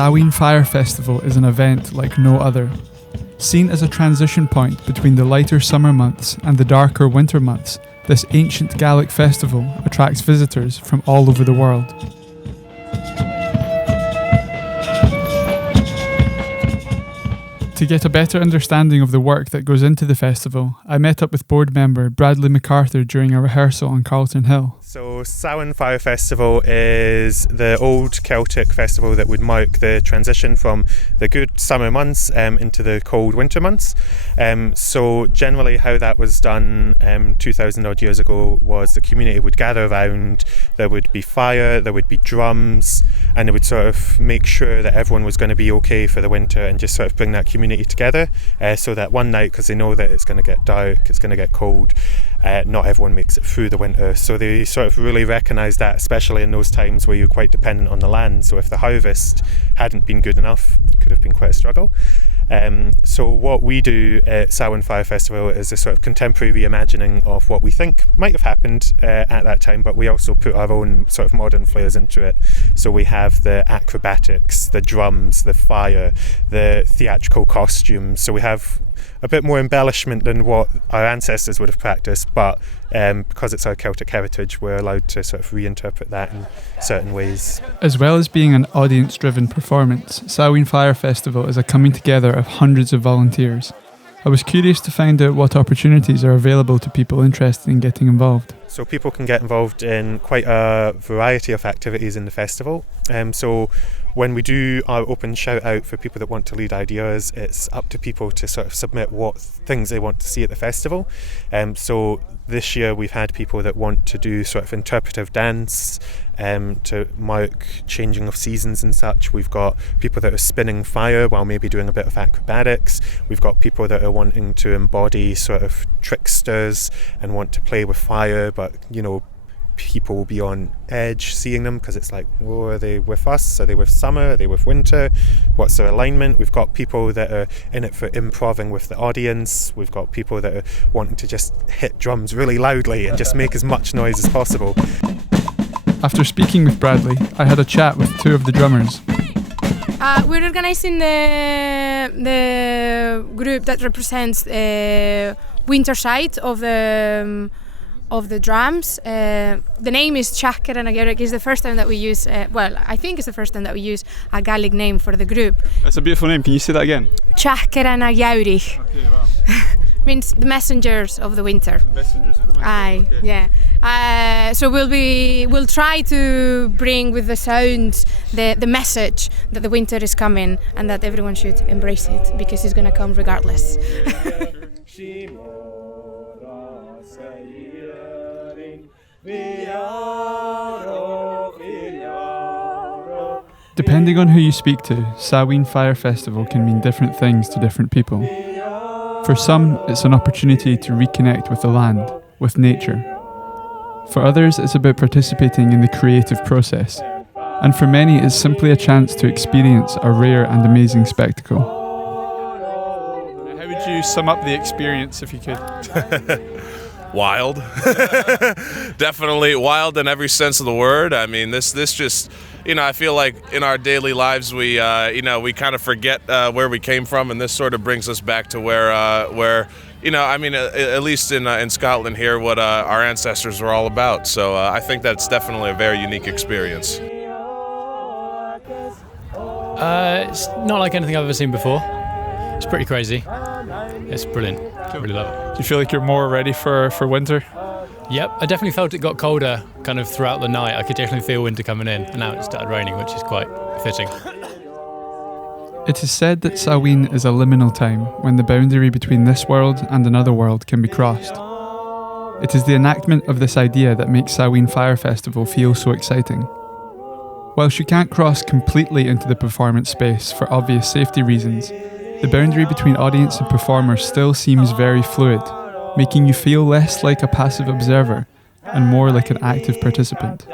Samhuinn Fire Festival is an event like no other. Seen as a transition point between the lighter summer months and the darker winter months, this ancient Gaelic festival attracts visitors from all over the world. To get a better understanding of the work that goes into the festival, I met up with board member Bradley MacArthur during a rehearsal on Carlton Hill. So Samhuinn Fire Festival is the old Celtic festival that would mark the transition from the good summer months into the cold winter months. So generally how that was done 2,000 odd years ago was the community would gather around, there would be fire, there would be drums, and it would sort of make sure that everyone was going to be okay for the winter and just sort of bring that community together so that one night, because they know that it's going to get dark, it's going to get cold, not everyone makes it through the winter. So they sort of really recognise that, especially in those times where you're quite dependent on the land. So if the harvest hadn't been good enough, it could have been quite a struggle. So what we do at Samhuinn Fire Festival is a sort of contemporary reimagining of what we think might have happened at that time, but we also put our own sort of modern flares into it. So we have the acrobatics, the drums, the fire, the theatrical costumes. So we have a bit more embellishment than what our ancestors would have practiced, but because it's our Celtic heritage, we're allowed to sort of reinterpret that in certain ways. As well as being an audience-driven performance, Samhuinn Fire Festival is a coming together of hundreds of volunteers. I was curious to find out what opportunities are available to people interested in getting involved. So people can get involved in quite a variety of activities in the festival. So when we do our open shout out for people that want to lead ideas, it's up to people to sort of submit what things they want to see at the festival. So this year we've had people that want to do sort of interpretive dance to mark changing of seasons and such. We've got people that are spinning fire while maybe doing a bit of acrobatics. We've got people that are wanting to embody sort of tricksters and want to play with fire, but you know, people will be on edge seeing them because it's like, oh, are they with us? Are they with summer? Are they with winter? What's their alignment? We've got people that are in it for improving with the audience. We've got people that are wanting to just hit drums really loudly and just make as much noise as possible. After speaking with Bradley, I had a chat with two of the drummers. We're organising the group that represents the winter side of the drums. The name is haverin. It's the first time that we use, I think it's the first time that we use a Gaelic name for the group. That's a beautiful name. Can you say that again? Haverin. Okay, wow. Means the messengers of the winter. The messengers of the winter. Aye, okay. Yeah. So we'll try to bring with the sounds the message that the winter is coming and that everyone should embrace it because it's gonna come regardless. Depending on who you speak to, Samhuinn Fire Festival can mean different things to different people. For some, it's an opportunity to reconnect with the land, with nature. For others, it's about participating in the creative process. And for many, it's simply a chance to experience a rare and amazing spectacle. How would you sum up the experience if you could? Wild. Definitely wild in every sense of the word. I mean, this just, I feel like in our daily lives we kind of forget where we came from, and this sort of brings us back to where at least in Scotland here, what our ancestors were all about. So I think that's definitely a very unique experience. It's not like anything I've ever seen before. It's pretty crazy. It's brilliant. I really love it. Do you feel like you're more ready for winter? Yep, I definitely felt it got colder kind of throughout the night. I could definitely feel winter coming in, and now it started raining, which is quite fitting. It is said that Samhain is a liminal time when the boundary between this world and another world can be crossed. It is the enactment of this idea that makes Samhuinn Fire Festival feel so exciting. Whilst you can't cross completely into the performance space for obvious safety reasons, the boundary between audience and performer still seems very fluid, making you feel less like a passive observer and more like an active participant.